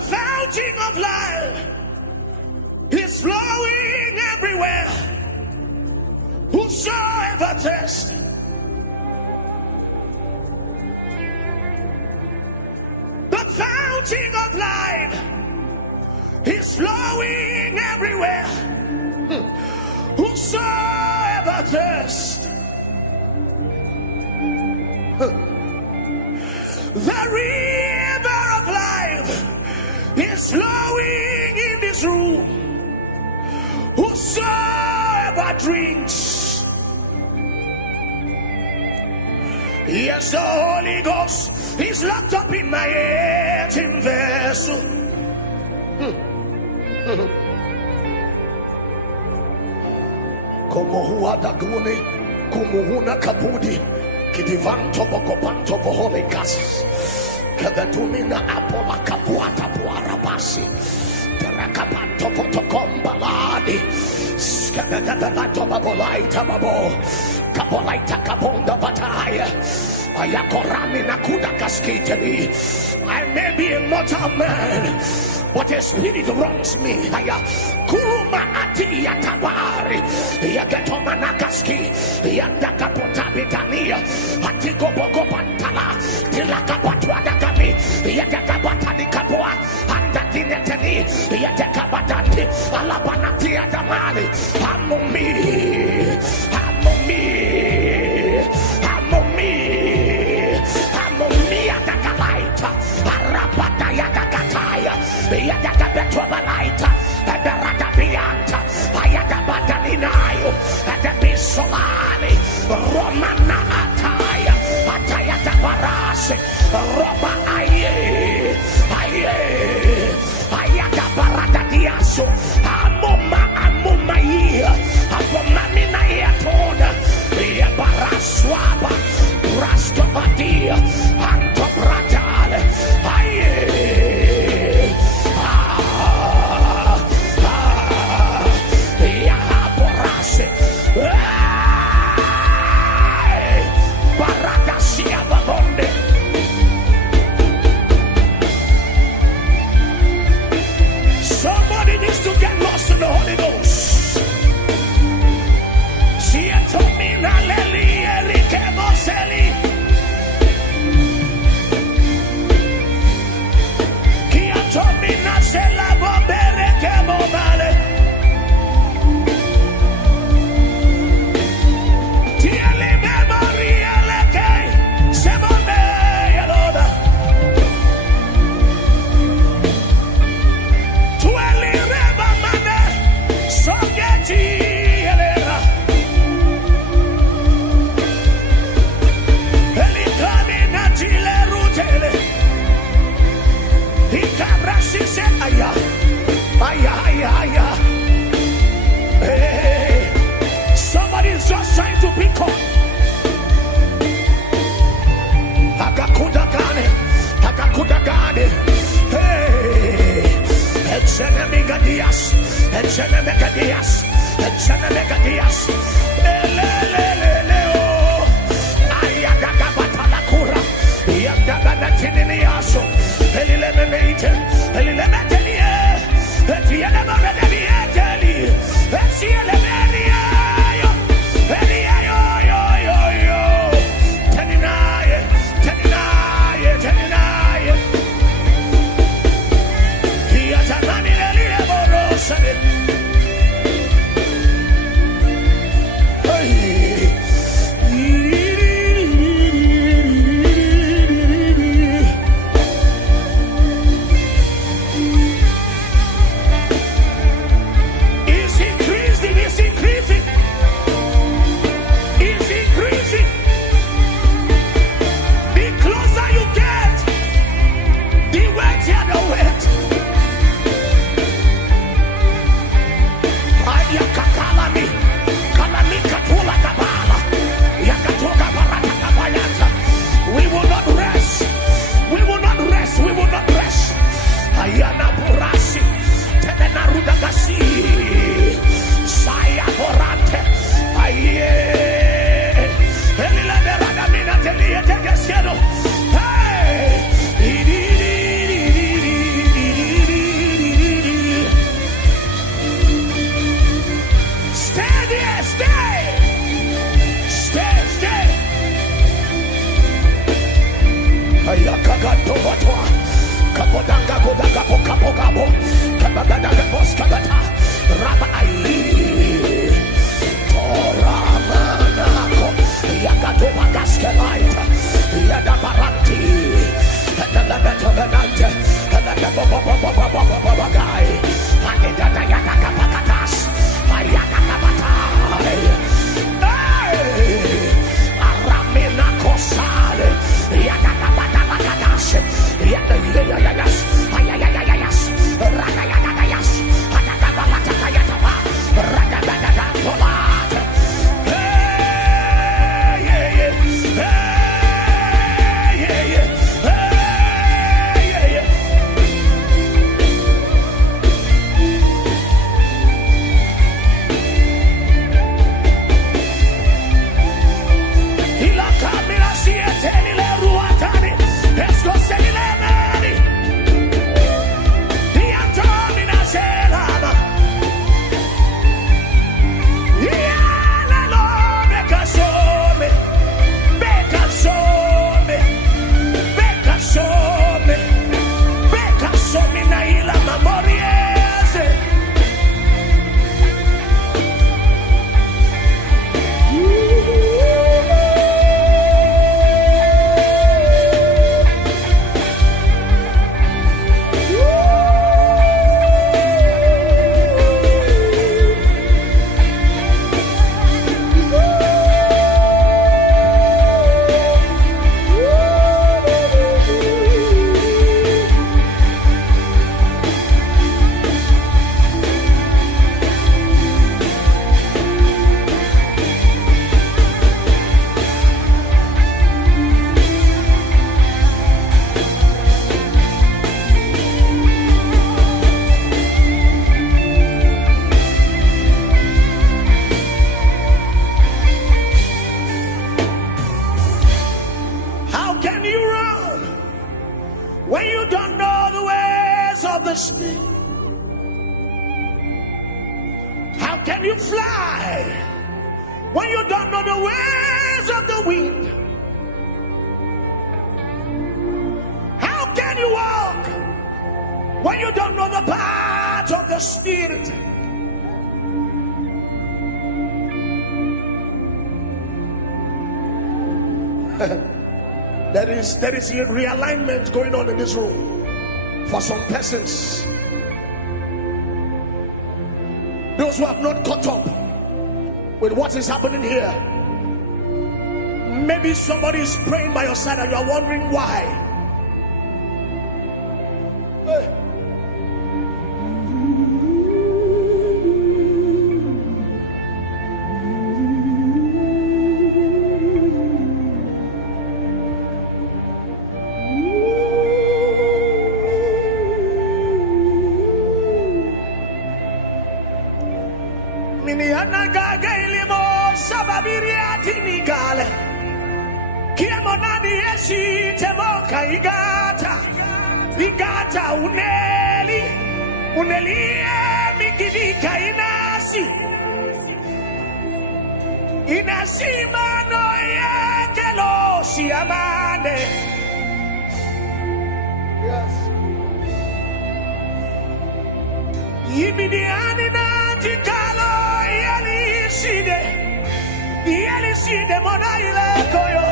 fountain of life is flowing everywhere. Whosoever thirsts, the fountain of life is flowing everywhere. Whosoever thirsts, the river of life is flowing in this room. Whosoever drinks, yes, the Holy Ghost is locked up in my earthen vessel. Como huada gune, como huna kabudi, kidivanto bokopanto bohole gas, kadatumina apola kapuata puarabasi, terakapanto potokombaladi, skadadadalato babolaita babo, kapolaita kabonda bataya, ayakorami nakuda kaskitani. I may be a mortal man, but a spirit wrongs me. Kuruma ati yatabari, yagatoma nakaski, yandakapota bitania, atiko boko pantala, tilakapatwa dakami, yadakabatani kapua, andatinetani, yadakabatati, alabanati adamani, amumi, amumi, amumi, amumi adakalaita, arapata yadakataya, yadakabetobalaita, Adaradabianta, Ayadabadaninayo, Adabisolani, Romana Ataya, Ataya Dabarase, Roma Aye, Ayadabarada Diaso, Amuma Amumaya, Abomamina Yatona, Yabaraswaba, Rastobadia, Antobradale, Aye. Somebody needs to get lost in the Holy Ghost. She told me Naleli Erike Moseli. Kia told me Nasela Bobere Kemobale. Tiele Memory Eleke Sebome Yaloda. Tueli Reba Mane Sogeti Elera. Elikami Natile Rutele. Ikabrasi se aya. Aya, aya, aya. Hey, somebody's just trying to pick up. Hakakudagane, Hakakudagane. Hey, Echenemigadias, Echenemegadias, Echenemegadias. Leleleleleo. Ayadagabatalakura, Yadaganatiniaso, Elilemenate, Elilemetelie, Etielemedevieteli, Etielemeria, Eliayo, yo, yo, yo, Teninaye, Teninaye, Teninaye. Hiatamani Leliaborosade. It's increasing, it's increasing, it's increasing. The closer you get, the wetter the wet. can you fly when you don't know the ways of the wind? How can you walk when you don't know the path of the Spirit? There is a realignment going on in this room for some persons. Those who have not caught up with what is happening here. Maybe somebody is praying by your side and you are wondering why. Hey. Igata uneli mikidika inasi mano yake losi amande. Yes. Ibidiani na tikalo yeliside mona ile koyo.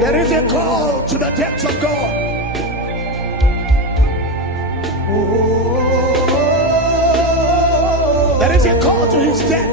There is a call to the depths of God. There is a call to his depths.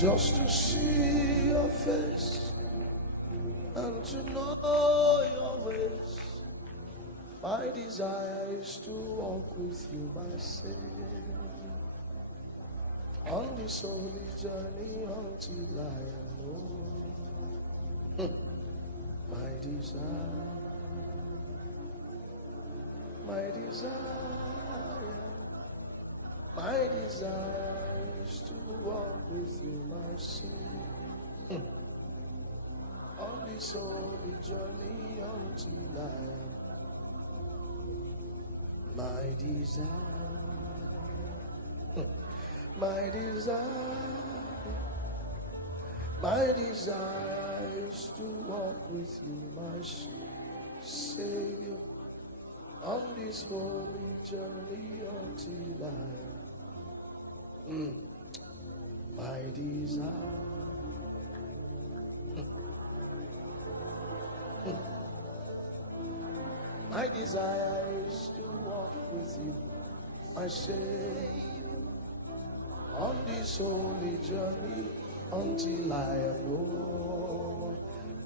just to see your face and to know your ways. My desire is to walk with you, my Savior, on this holy journey until I know my desire, my desire, my desire is to walk with you, my Savior, on this holy journey until I am. My desire, my desire, my desire is to walk with you, my Savior, on this holy journey until I am. My desire. My desire is to walk with you, my Savior, on this holy journey until I am known.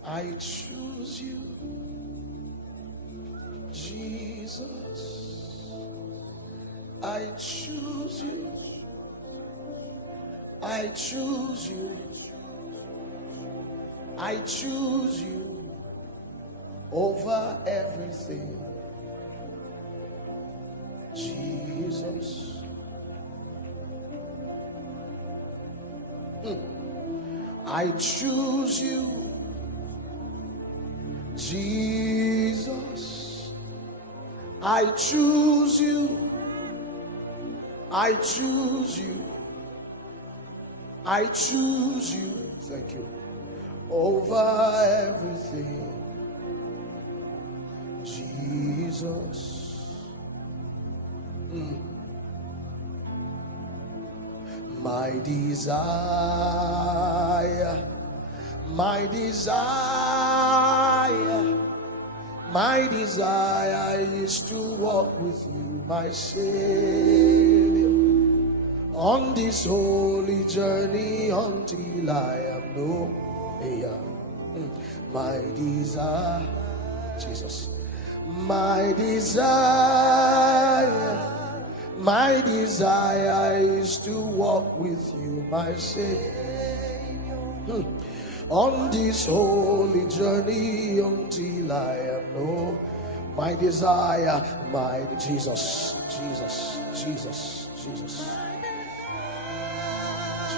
I choose you, Jesus. I choose you. I choose you. I choose you over everything, Jesus. I choose you, Jesus. I choose you. I choose you. I choose you. Thank you. Over everything, Jesus. My desire, my desire, my desire is to walk with you, my Savior, on this holy journey until I am known. My desire, Jesus. My desire is to walk with you, my Savior, on this holy journey until I am known. My desire, my Jesus, Jesus, Jesus, Jesus,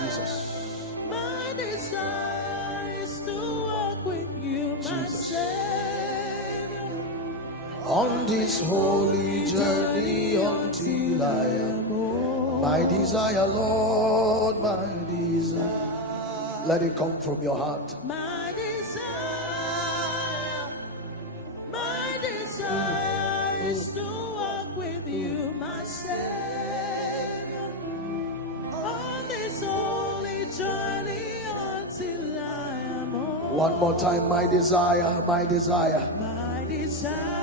Jesus. My desire is to walk with you, my Savior, on this holy journey until I am known. My desire, Lord, my desire. Let it come from your heart. My desire is to walk with you, my Savior, on this holy journey until I am home. One more time, my desire, my desire. My desire.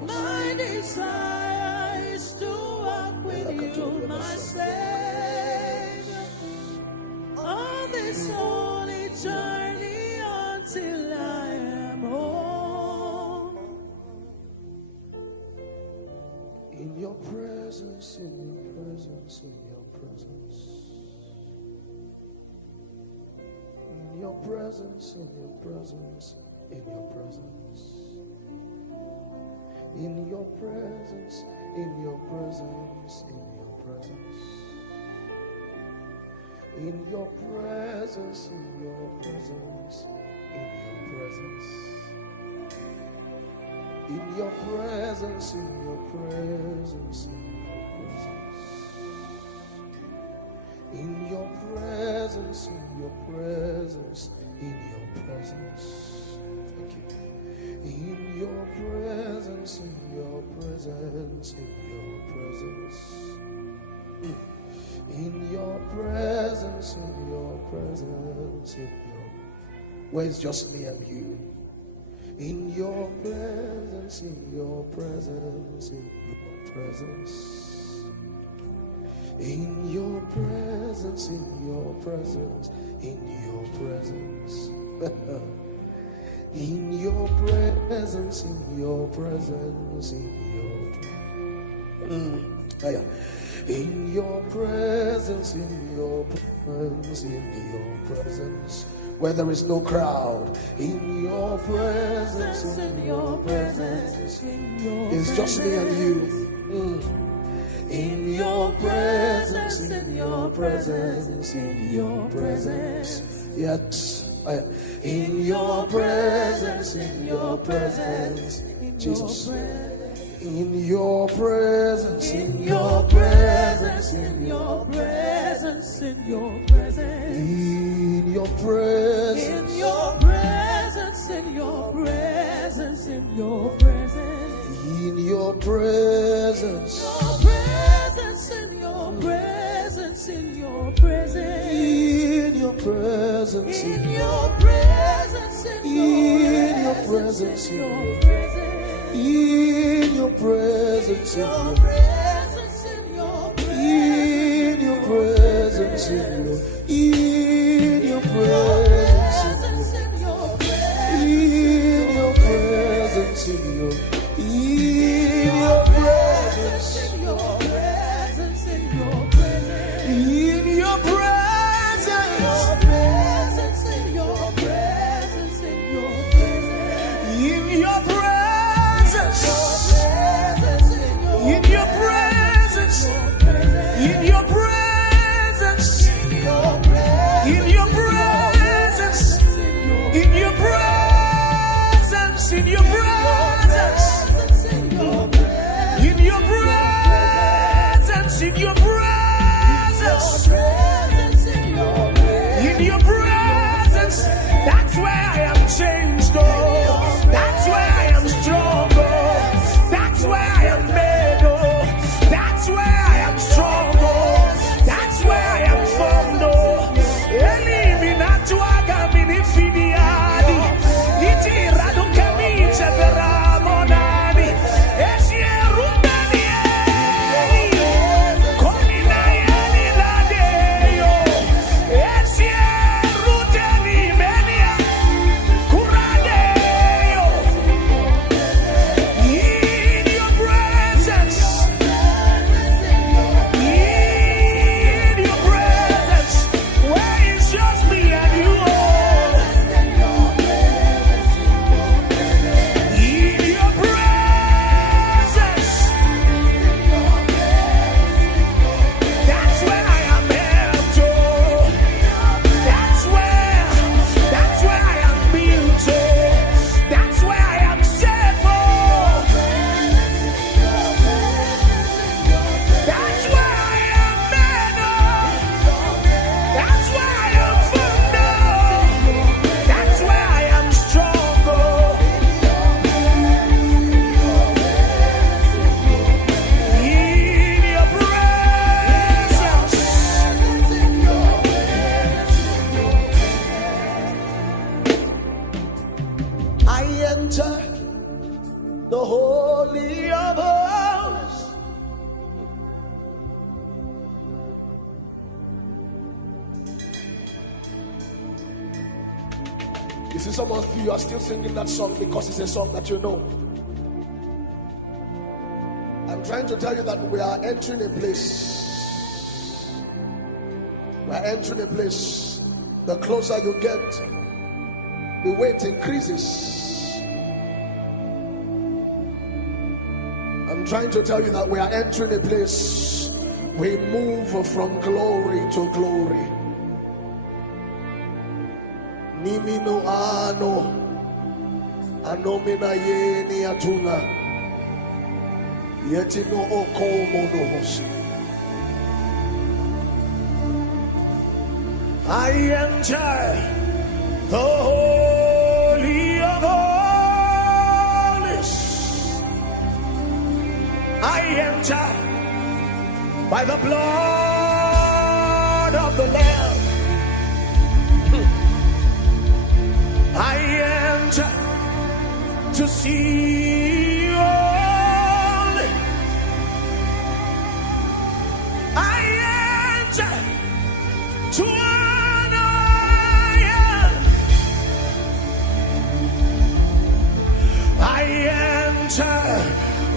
My desire is to walk with you, my Savior, on this holy journey until I am home. In your presence, in your presence, in your presence. In your presence, in your presence, in your presence. In your presence, in your presence, in your presence. In your presence, in your presence, in your presence. In your presence, in your presence, in your presence. In your presence, in your presence, in your presence. Thank you. In your presence, in your presence, in your presence. In your presence, in your presence, in your. Where's just me and you? In your presence, in your presence, in your presence. In your presence, in your presence, in your presence. In your presence, in your presence, in your presence, in your presence, in your presence, where there is no crowd. In your presence, in your presence, it's just me and you. In your presence, in your presence, in your presence, yes. In your presence, Jesus. In your presence, in your presence, in your presence, in your presence, in your presence, in your presence, in your presence, in your presence, in your presence, in your presence, in your presence, in your presence, in your presence, in your presence, in your presence. In your presence, in your presence, in your presence, in your presence, in your presence, in your presence, in your presence, in your presence, in your presence, in your presence, in your presence, in your presence. In your presence, in your presence, in your presence, in your presence, in your presence, in your presence, in your presence, in your presence, that's where I am changed, oh, that's where I am strong, oh, that's where I am made, oh, that's where I am strong, oh, that's where I am formed, oh. Eliminatu agamini fidiadi, iti radukami chevera monani, esierundani eni, komina eni ladeyo, esieruteni menia, kuradeyo. In your presence, where it's just me and you, oh. In your presence, that's where I am helped, oh. That's where I am built, oh. That's where I am safe, oh. That's where I am made, oh. That's where I am found, oh. That's where I am strong, oh. In your presence, I enter the Holy of Holies. You see, some of you are still singing that song because it's a song that you know. I'm trying to tell you that we are entering a place. We are entering a place. The closer you get, the weight increases. I'm trying to tell you that we are entering a place. We move from glory to glory. Nimi no ano, anomina yeni atuna, yeti no okomo no hosi. I enter the Holy of Holies. I enter by the blood of the Lamb. I enter to see all. I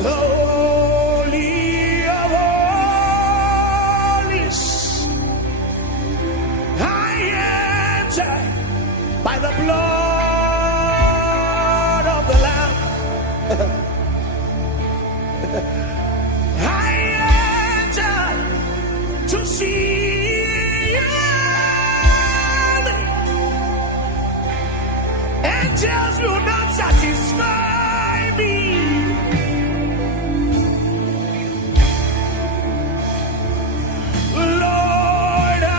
the Holy of Holies. I enter by the blood of the Lamb. I enter to see you. Angels will not satisfy me. Lord, I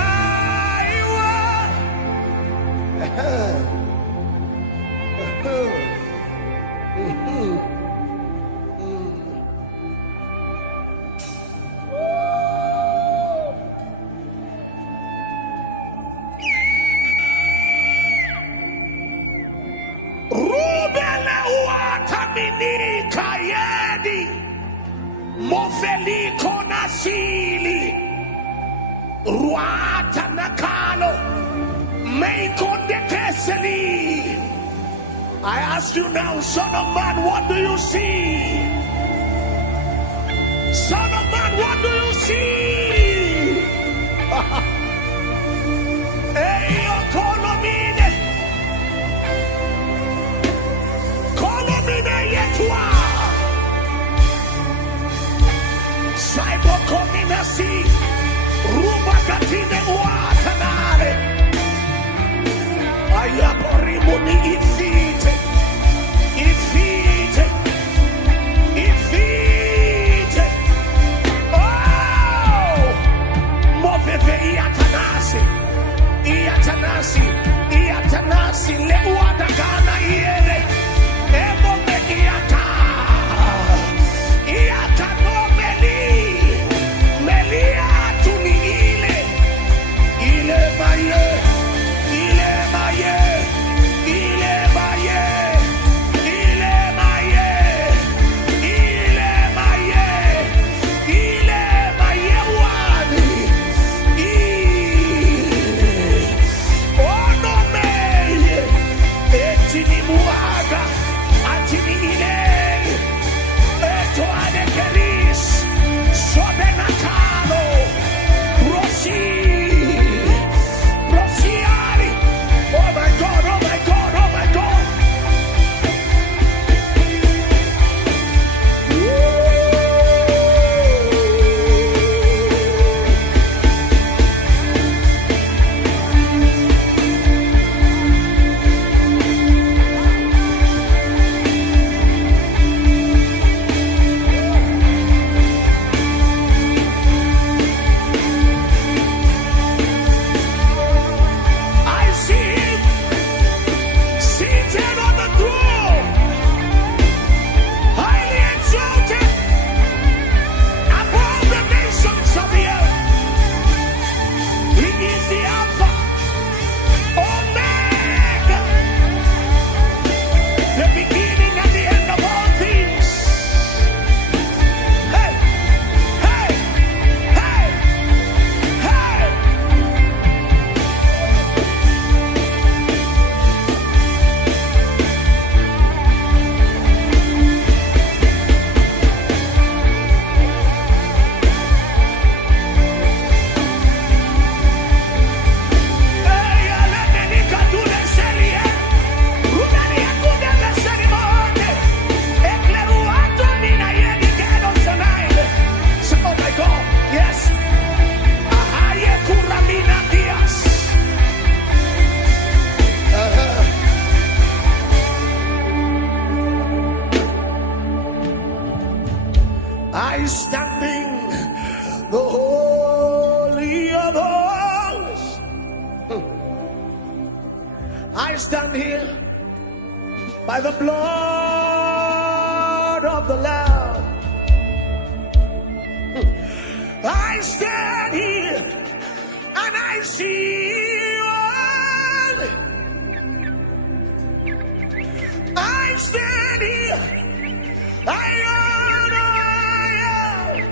Rubele uatamini kayedi mofeli konasili ruata nakalo meikonde keseli. I ask you now, son of man, what do you see? Son of man, what do you see? Hey, Kolomine. Kolomine yetwa. Saibo kominasi. Ruba katine uatanare. Ayaporimuni ifite. Ifite. Ifite. Oh! Moveve iatanasi. Iatanasi. Iatanasi. Leuada gana iene. Emo me iata. Iata no meli. Melia tuni ile. Ile maye. Ile maye. Ile maye. Ile maye. Ile maye. Ile maye wani. Ono meye. Etini muaga. Atini ile. Eto adekeris. Sobenatalo. Rossi. Rossiari. Oh my God, oh my God, oh my God. I see him seated on the throne, highly exalted above the nations of the earth. He is the Alpha, Omega, the beginning and the end of all things. Hey, hey, hey, hey. Oh my God, yes. Ahaye kuramina dias. I standing the Holy of Holies. I stand here by the blood of the Lamb. I stand here and I see one. I stand here. I honor you.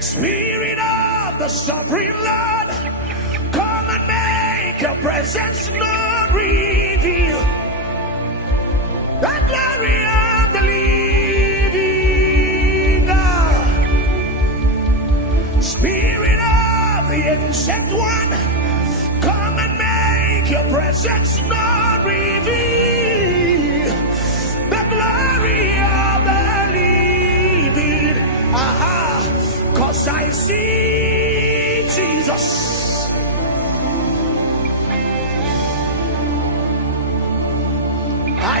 Spirit of the sovereign Lord, come and make your presence known. Reveal the glory of the living sent one, come and make your presence known, reveal the glory of the living. Aha, 'cause I see Jesus.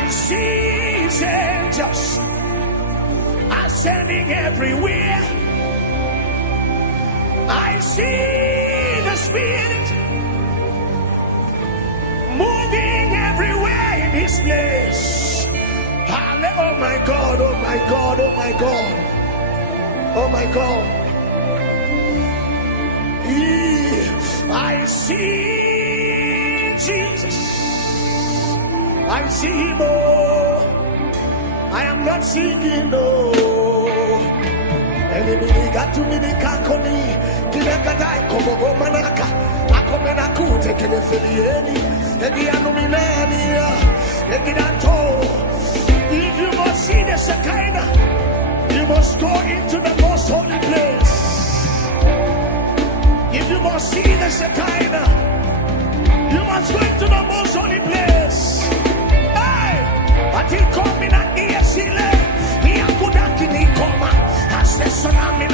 I see his angels ascending everywhere. I see the Spirit moving everywhere in his place. Oh my God, oh my God, oh my God, oh my God. I see Jesus. I see him, oh. I am not singing, no. Enemy got to me, the kakoni, Kinakadai, Kobo Manaka, Akomenaku, take an affiliate, Edianuminani, Edianto. If you must see the Shekinah, you must go into the most holy place. If you must see the Shekinah, you must go into the most holy place. But he come in and he is he could have been coma. I said, son, I'm in